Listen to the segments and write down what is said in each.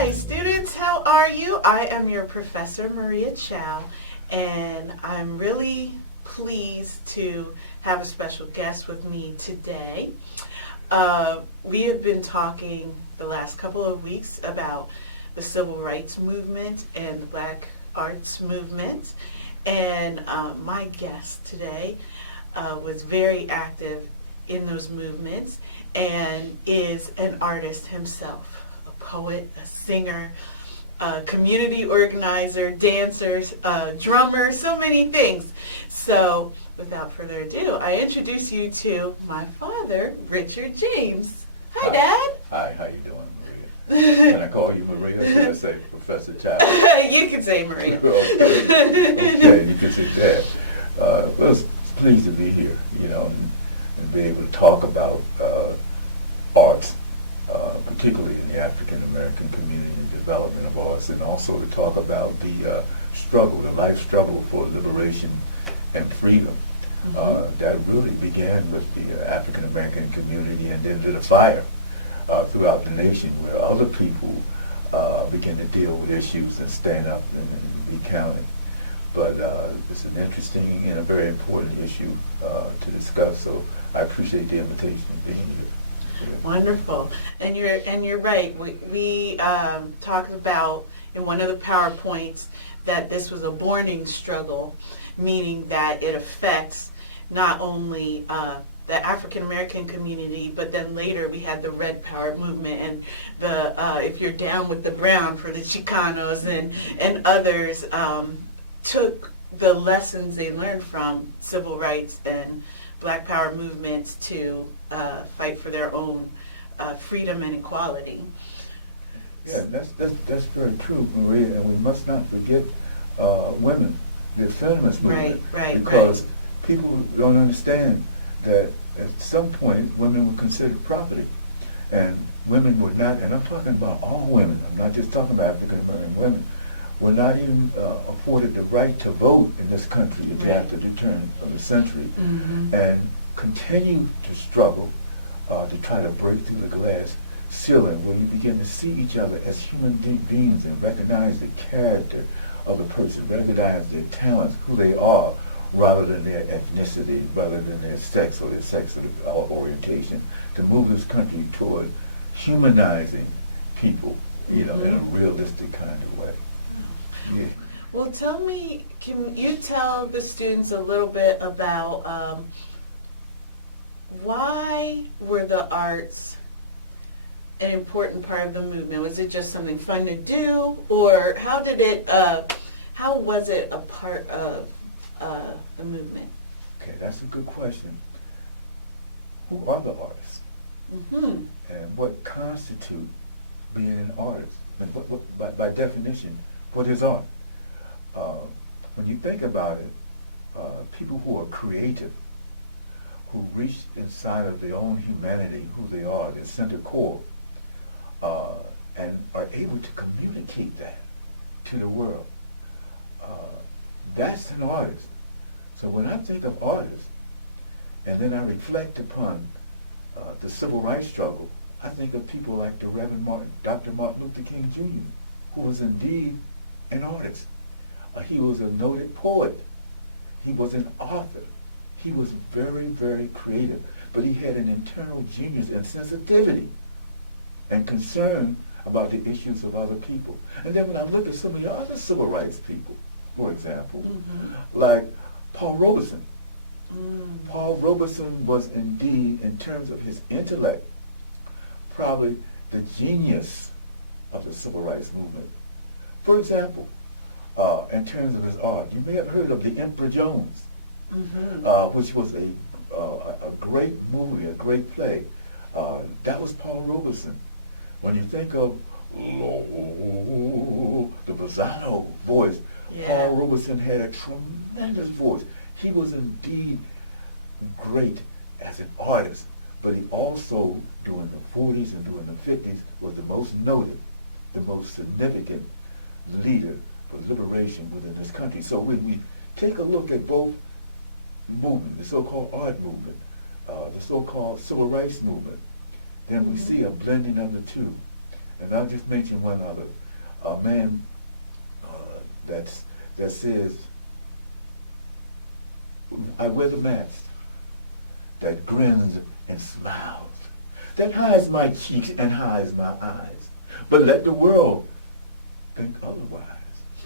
Hi students, how are you? I am your Professor Maria Chow, and I'm really pleased to have a special guest with me today. We have been talking the last couple of weeks about the civil rights movement and the black arts movement, and my guest today was very active in those movements and is an artist himself, a poet, a singer, a community organizer, dancer, drummer, so many things. So without further ado, I introduce you to my father, Richard James. Hi, Dad. Hi, how you doing, Maria? Can I call you Maria or should I say Professor Chow? You can say Maria. Okay, you can say that. Well, it's pleased to be here, and be able to talk about arts, particularly in the African American community, the development of arts, and also to talk about the life struggle for liberation and freedom. That really began with the African American community and then lit a fire throughout the nation where other people began to deal with issues and stand up and be counted. But it's an interesting and a very important issue to discuss, so I appreciate the invitation of being here. Yeah. Wonderful. And you're right. We talked about in one of the PowerPoints that this was a borning struggle, meaning that it affects not only the African American community, but then later we had the Red Power movement and the if you're down with the brown for the Chicanos and others took the lessons they learned from civil rights and Black Power movements to fight for their own freedom and equality. Yeah, that's very true, Maria, and we must not forget women, the feminist movement, because people don't understand that at some point women were considered property, and women were not, and I'm talking about all women, I'm not just talking about African American women, were not even afforded the right to vote in this country until after the turn of the century, and continue to struggle to try to break through the glass ceiling where you begin to see each other as human beings and recognize the character of a person, recognize their talents, who they are, rather than their ethnicity, rather than their sex or their sexual orientation, to move this country toward humanizing people, in a realistic kind of way. Yeah. Well, can you tell the students a little bit about why were the arts an important part of the movement? Was it just something fun to do, or how was it a part of the movement? Okay, that's a good question. Who are the artists? And what constitutes being an artist? And what, by definition, what is art? When you think about it, people who are creative, who reach inside of their own humanity, who they are, their center core, and are able to communicate that to the world, that's an artist. So when I think of artists, and then I reflect upon the civil rights struggle, I think of people like the Reverend Dr. Martin Luther King Jr., who was indeed an artist. He was a noted poet. He was an author. He was very, very creative. But he had an internal genius and sensitivity and concern about the issues of other people. And then when I look at some of the other civil rights people, for example, like Paul Robeson. Paul Robeson was indeed, in terms of his intellect, probably the genius of the civil rights movement. For example, in terms of his art, you may have heard of The Emperor Jones, which was a great movie, a great play. That was Paul Robeson. When you think of the Bassano voice, Paul Robeson had a tremendous voice. He was indeed great as an artist, but he also, during the 40s and during the 50s, was the most noted, the most significant leader for liberation within this country. So when we take a look at both movements, the so-called art movement, the so-called civil rights movement, then we see a blending of the two. And I'll just mention one other. A man that says, I wear the mask that grins and smiles, that hides my cheeks and hides my eyes. But let the world think otherwise.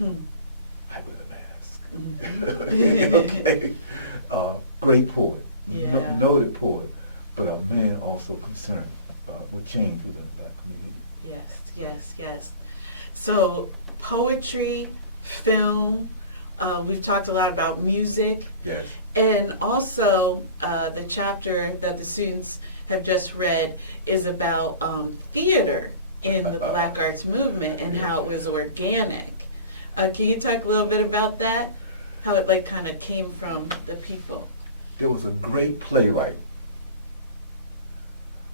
I wear the mask. Okay. Great poet, Yeah. noted poet, but a man also concerned with change within the black community. Yes. So poetry, film, we've talked a lot about music. Yes. And also the chapter that the students have just read is about theater in the Black Arts Movement and how it was organic. Can you talk a little bit about that? How it kind of came from the people? There was a great playwright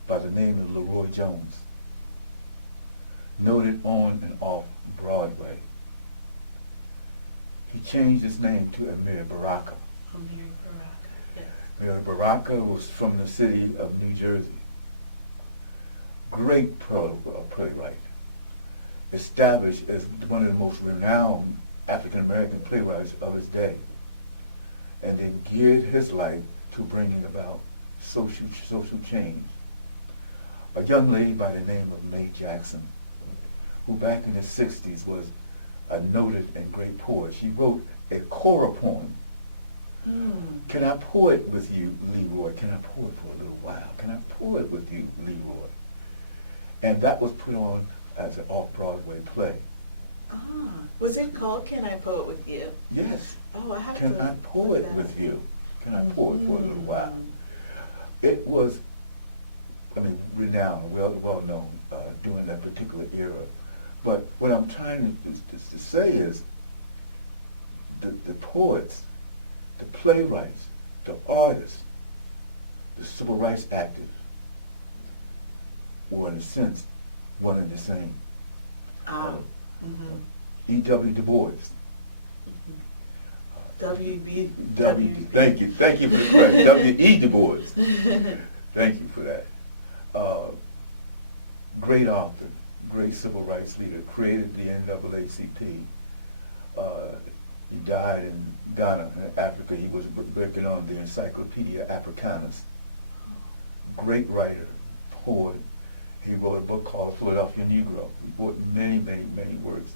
by the name of Leroy Jones, noted on and off Broadway. He changed his name to Amir Baraka. Omari Tarajai, yes. Amir Baraka was from the city of New Jersey. Great playwright, established as one of the most renowned African-American playwrights of his day, and then geared his life to bringing about social change. A young lady by the name of Mae Jackson, who back in the 60s was a noted and great poet. She wrote a Cora poem. Can I poet with you, Leroy? Can I poet for a little while? Can I poet with you, Leroy? And that was put on as an off-Broadway play. Was it called Can I Poet With You? Yes. Oh, I have Can to I poet with you? Can I poet for a little while? It was, renowned, well known during that particular era. But what I'm trying to say is the poets, the playwrights, the artists, the civil rights activists were, in a sense, one and the same. E.W. Du Bois. W.B. Thank you for the correction. W.E. Du Bois. Thank you for that. Great author, great civil rights leader, created the NAACP. He died in Ghana, in Africa. He was working on the Encyclopedia Africanus. Great writer, poet. He wrote a book called Philadelphia Negro. He wrote many works.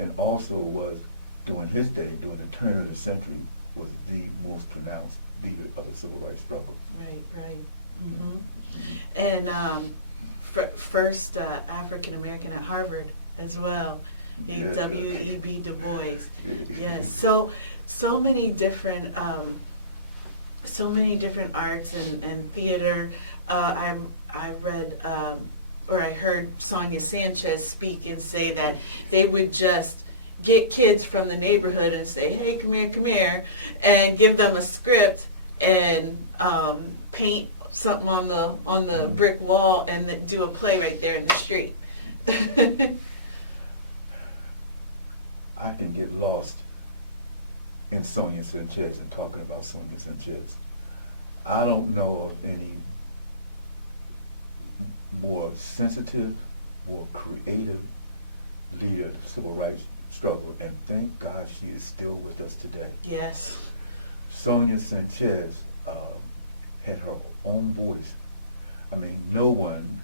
And also was, during his day, during the turn of the century, was the most pronounced leader of the civil rights struggle. Right. And first African-American at Harvard as well. Yes. W.E.B. Du Bois. Yes. So many different arts and theater. I read or I heard Sonia Sanchez speak and say that they would just get kids from the neighborhood and say, "Hey, come here," and give them a script and paint something on the brick wall and then do a play right there in the street. I can get lost in Sonia Sanchez and talking about Sonia Sanchez. I don't know of any more sensitive, more creative leader of the civil rights struggle, and thank God she is still with us today. Yes. Sonia Sanchez had her own voice. No one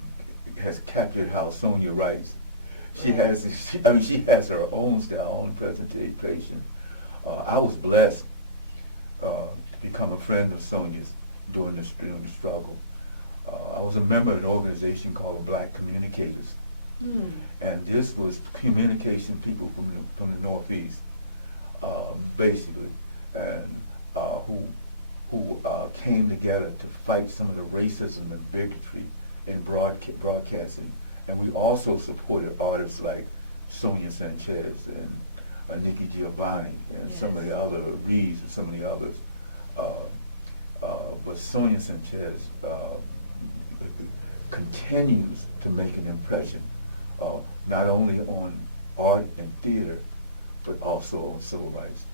has captured how Sonia writes. She has her own style, own presentation. I was blessed to become a friend of Sonia's during the struggle. I was a member of an organization called the Black Communicators, and this was communication people from the Northeast, basically, and who came together to fight some of the racism and bigotry in broadcasting. And we also supported artists like Sonia Sanchez and Nikki Giovanni and some of the other Reeves and some of the others. But Sonia Sanchez continues to make an impression, not only on art and theater, but also on civil rights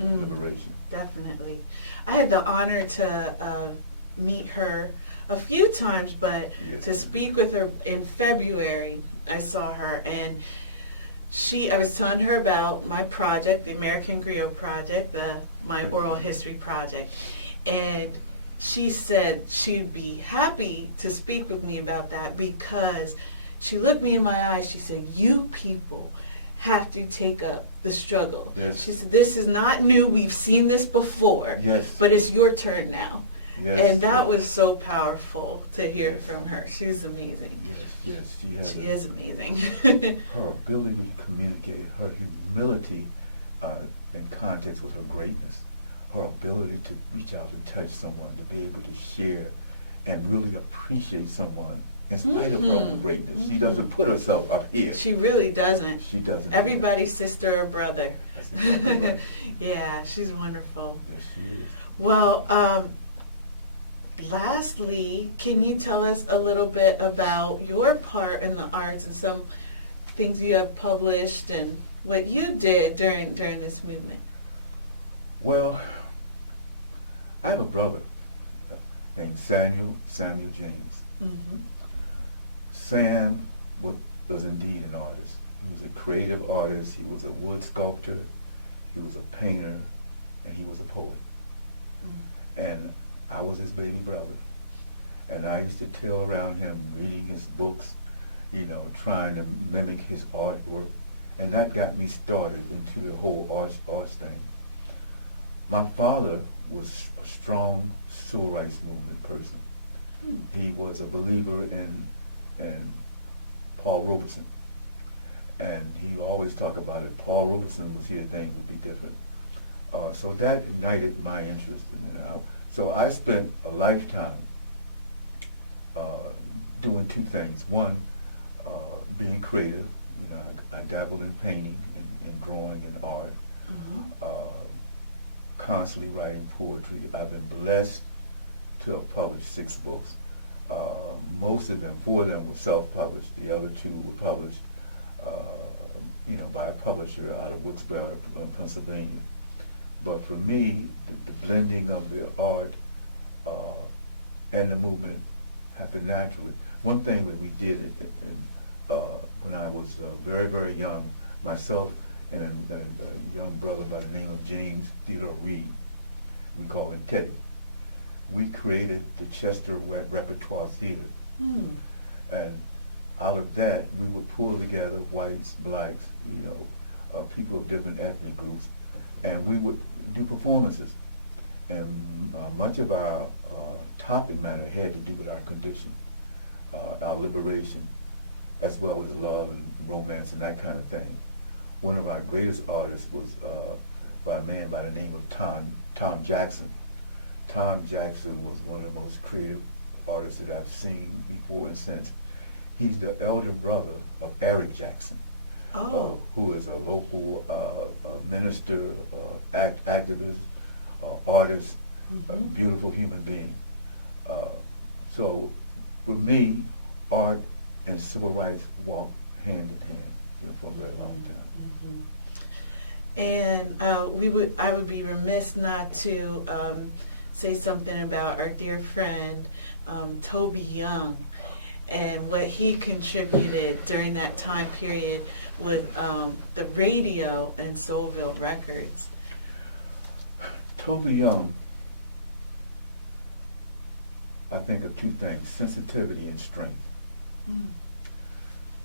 and liberation. Definitely. I had the honor to meet her a few times, but Yes. to speak with her in February I saw her, and I was telling her about my project, the American Griot Project, my oral history project, and she said she'd be happy to speak with me about that because she looked me in my eyes. She said, "You people have to take up the struggle." Yes. She said, "This is not new. We've seen this before, Yes. but it's your turn now." Yes. And that was so powerful to hear from her. She's amazing. Yes, She is amazing. Her ability to communicate, her humility in context with her greatness, her ability to reach out and touch someone, to be able to share and really appreciate someone in spite of her own greatness. She doesn't put herself up here. She really doesn't. She doesn't. Everybody's sister or brother. That's exactly right. Yeah, she's wonderful. Yes, she is. Well, lastly, can you tell us a little bit about your part in the arts and some things you have published and what you did during this movement? Well, I have a brother named Samuel James. Mm-hmm. Sam was indeed an artist. He was a creative artist. He was a wood sculptor. He was a painter, and he was a poet. Mm-hmm. And I was his baby brother. And I used to tell around him, reading his books, trying to mimic his artwork. And that got me started into the whole arts thing. My father was a strong civil rights movement person. He was a believer in Paul Robeson. And he always talked about it. Paul Robeson was here, things would be different. So that ignited my interest in it. So I spent a lifetime doing two things. One, being creative. I dabbled in painting and drawing and art. Mm-hmm. Constantly writing poetry. I've been blessed to have published 6 books. Most of them, 4 of them were self-published. The other 2 were published, by a publisher out of Wilkes-Barre, Pennsylvania. But for me, the blending of the art and the movement happened naturally. One thing that we did when I was very, very young, myself and a young brother by the name of James Theodore Reed, we call him Teddy, we created the Chester Repertoire Theater. Mm. And out of that, we would pull together whites, blacks, people of different ethnic groups, and we would do performances. And much of our topic matter had to do with our condition, our liberation, as well as love and romance and that kind of thing. One of our greatest artists was by a man by the name of Tom Jackson. Tom Jackson was one of the most creative artists that I've seen before and since. He's the elder brother of Eric Jackson, who is a local minister, activist, artist, a beautiful human being. So with me, art and civil rights walk hand in hand for a very long time. Mm-hmm. And I would be remiss not to say something about our dear friend Toby Young and what he contributed during that time period with the radio and Soulville Records. Toby Young, I think of 2 things, sensitivity and strength. Mm.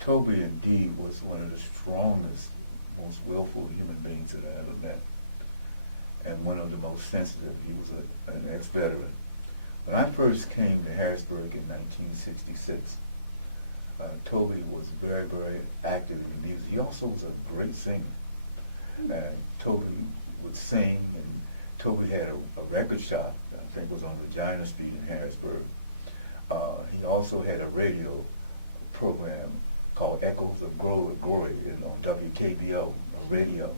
Toby indeed was one of the strongest, most willful human beings that I ever met, and one of the most sensitive. He was an ex-veteran. When I first came to Harrisburg in 1966, Toby was very, very active in music. He also was a great singer. Toby would sing, and Toby had a record shop, I think it was on Regina Street in Harrisburg. He also had a radio program called Echoes of Glory on WKBO, radio.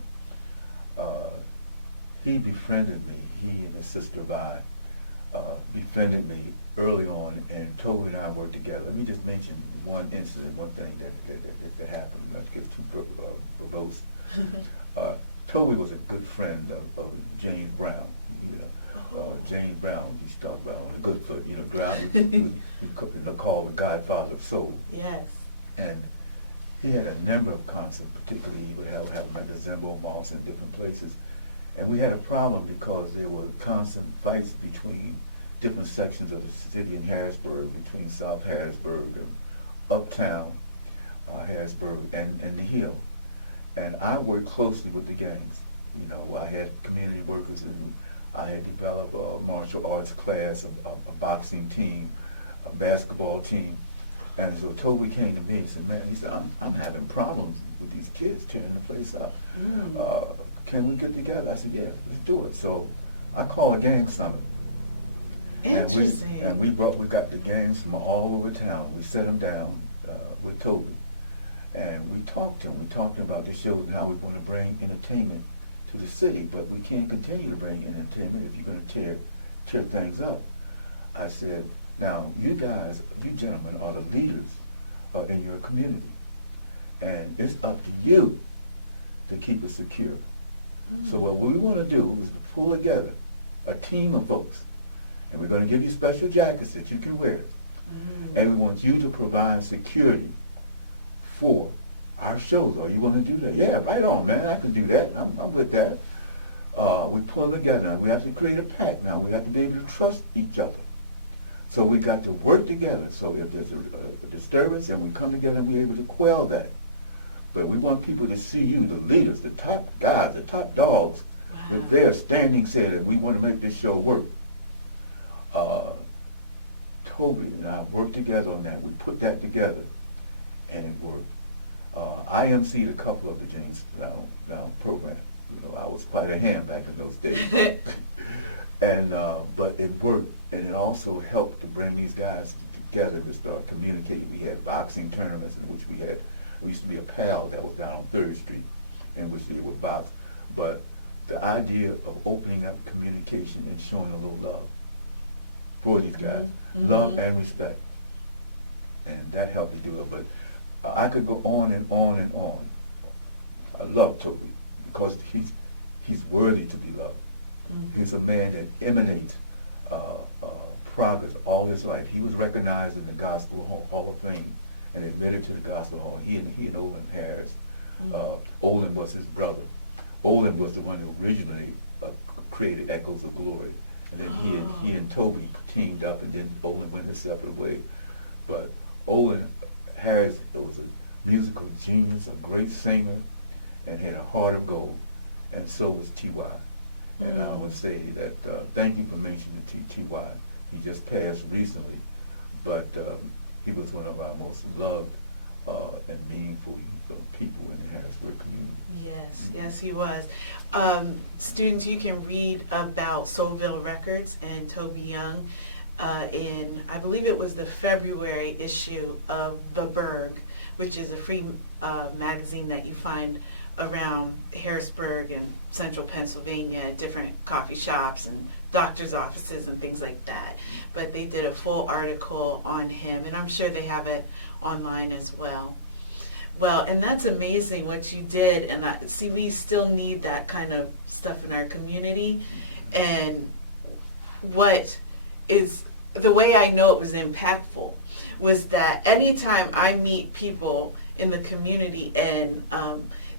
He befriended me. He and his sister Vi befriended me early on, and Toby and I worked together. Let me just mention one incident, one thing that happened, not to get too verbose. Toby was a good friend of James Brown. James Brown used to talk about on a good foot, Brown was called the Godfather of Soul. Yes. And had a number of concerts, particularly you would have them at the Zimbo Moss and different places. And we had a problem because there were constant fights between different sections of the city in Harrisburg, between South Harrisburg and Uptown Harrisburg and the Hill. And I worked closely with the gangs. You know, I had community workers, and I had developed a martial arts class, a boxing team, a basketball team. And so Toby came to me and said, man, he said, I'm having problems with these kids tearing the place up. Can we get together? I said, yeah, let's do it. So I called a gang summit. Interesting. And we got the gangs from all over town. We set them down with Toby. And we talked to him. We talked about the shows and how we want to bring entertainment to the city, but we can't continue to bring entertainment if you're going to tear things up. I said, now, you guys, you gentlemen are the leaders in your community. And it's up to you to keep it secure. So what we want to do is to pull together a team of folks. And we're going to give you special jackets that you can wear. And we want you to provide security for our shows. Oh, you want to do that? Yeah, right on, man. I can do that. I'm with that. We pull together. Now, we have to create a pact now. We have to be able to trust each other. So we got to work together. So if there's a disturbance, and we come together and we're able to quell that. But we want people to see you, the leaders, the top guys, the top dogs, that they're standing said that we want to make this show work. Toby and I worked together on that. We put that together, and it worked. I emceed a couple of the James Down programs. You know, I was quite a hand back in those days. And but it worked, and it also helped to bring these guys together to start communicating. We had boxing tournaments in which we used to be a pal that was down on 3rd Street, in which they would box. But the idea of opening up communication and showing a little love for these guys, love and respect, and that helped to do it. But I could go on and on and on. I love Toby because he's worthy to be loved. He's a man that emanates progress all his life. He was recognized in the Gospel Hall of Fame and admitted to the Gospel Hall. He and Olin Harris. Olin was his brother. Olin was the one who originally created Echoes of Glory. And then he and Toby teamed up, and then Olin went a separate way. But Olin Harris was a musical genius, a great singer, and had a heart of gold. And so was T.Y. And I want to say that thank you for mentioning T.Y. He just passed recently, but he was one of our most loved and meaningful people in the Harrisburg community. Yes, he was. Students, you can read about Soulville Records and Toby Young in, I believe it was the February issue of The Berg, which is a free magazine that you find around Harrisburg and central Pennsylvania, different coffee shops and doctor's offices and things like that. But they did a full article on him, and I'm sure they have it online as well. Well, and that's amazing what you did, and we still need that kind of stuff in our community. And what is, the way I know it was impactful was that anytime I meet people in the community and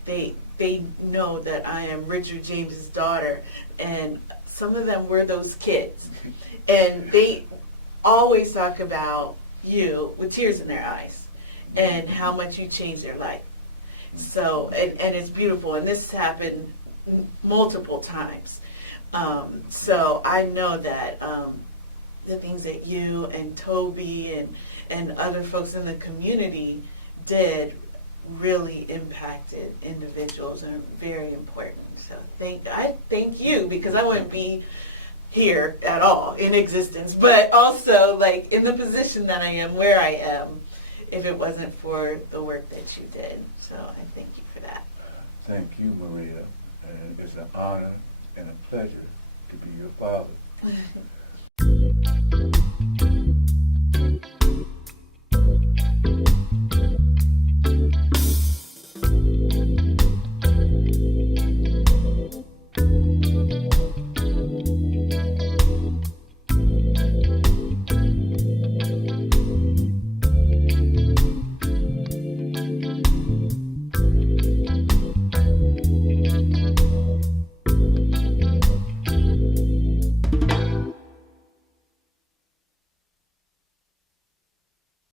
they know that I am Richard James's daughter, and some of them were those kids, and they always talk about you with tears in their eyes and how much you changed their life. So, and it's beautiful, and this happened multiple times. So I know that the things that you and Toby and other folks in the community did really impacted individuals and very important. So I thank you, because I wouldn't be here at all in existence, but also like in the position that I am, where I am, if it wasn't for the work that you did. So I thank you for that. Thank you, Maria. And it's an honor and a pleasure to be your father.